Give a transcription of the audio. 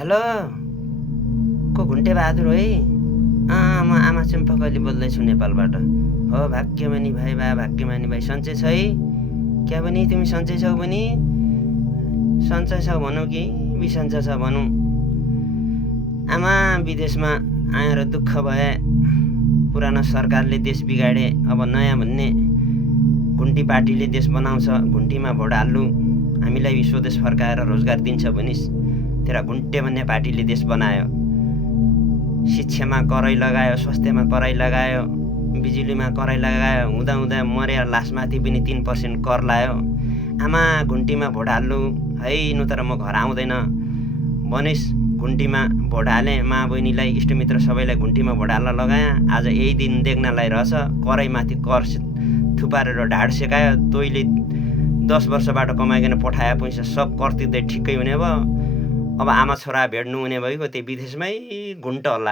Hello, को घुन्टे बहादुर हो है? म आमा चम्पकली बोल्दैछु नेपालबाट। हो भाग्यमानी भाइ भाग्यमानी भाइ सन्चै छ है? क्या पनि तिमी सन्चै छौ पनि? सन्चै छौ भनौ कि बिसन्चै छ भनौ? आमा विदेशमा आएर दुःख भए। पुरानो सरकारले देश बिगाडे, अब नयाँ भन्ने घुन्टी पार्टीले देश बनाउँछ। घुन्टीमा भोट हाल्नु, हामीलाई स्वदेश फर्काएर रोजगार दिन्छ भनिस्। तेरा घुन्टे भन्ने पार्टीले देश बनायो। शिक्षामा कराई लगायो, स्वास्थ्यमा कराई लगायो, बिजुलीमा कराई लगायो, हुँदा हुँदा मर्या लासमाथि पनि 3% कर लायो। आमा घुन्टीमा भोट हाल्नु है, नु तर म घर आउँदैन भनिस्। घुन्टीमा भोट हालेँ, मा बहिनीलाई इष्टमित्र सबैलाई घुन्टीमा भोट हाल्न लगाएँ। आज यही दिन देख्नलाई रहेछ। कराईमाथि कर थुपारेर ढाड सेकायो। तैँले 10 वर्षबाट कमाइकन पठाए पैसा सब कर तिर्दै ठिक्कै हुने भयो। अब आमा छोरा भेट्नु हुने भइगयो, त्यही विदेशमै घुन्ट होला।